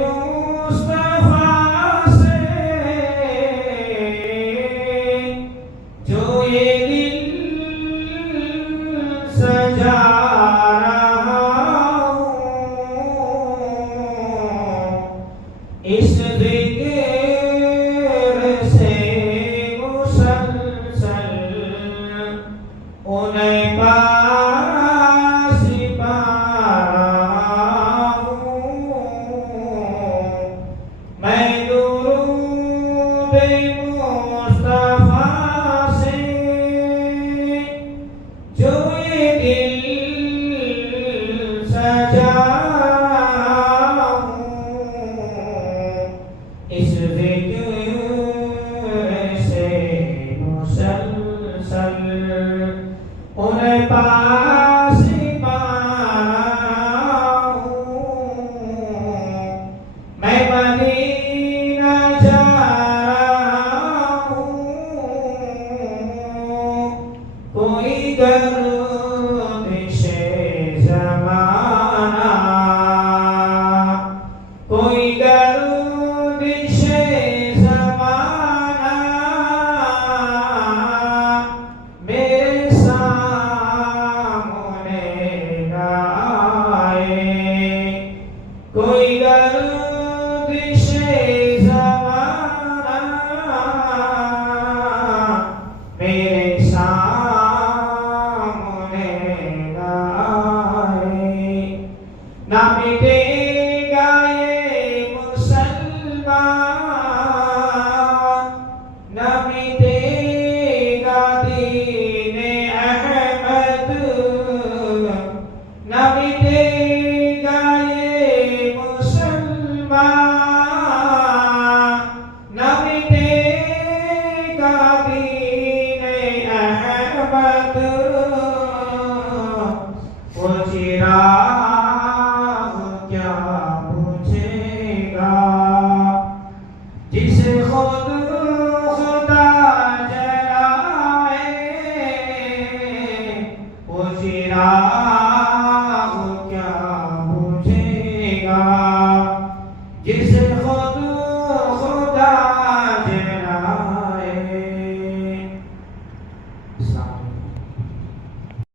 मुस्तफा से जो ये दिल सजा रहा हूँ, इस जिक्र से मुसलसल उन्हें पास पा रहा हूँ। मैं दुरूद मुस्तफा से जो ये दिल सजा हूँ, इस जिक्र से मुसलसल उन्हें पास पा रहा हूँ। मैं मदीना जा रहा हूँ, कोई गर्दिशे ज़माना, कोई गर्दिशे ज़माना मेरे सामने न आए, कोई गर्दिशे ज़माना मेरे सामने न आए। ना मिटेगा ये मुसलमान, न मिटेगा दीने अहमद, न मिटेगा ये मुसलमान, न मिटेगा दीने अहमद। वो चिराग क्या बुझेगा जिसे खुद खुदा जलाए, वो चिराग क्या बुझेगा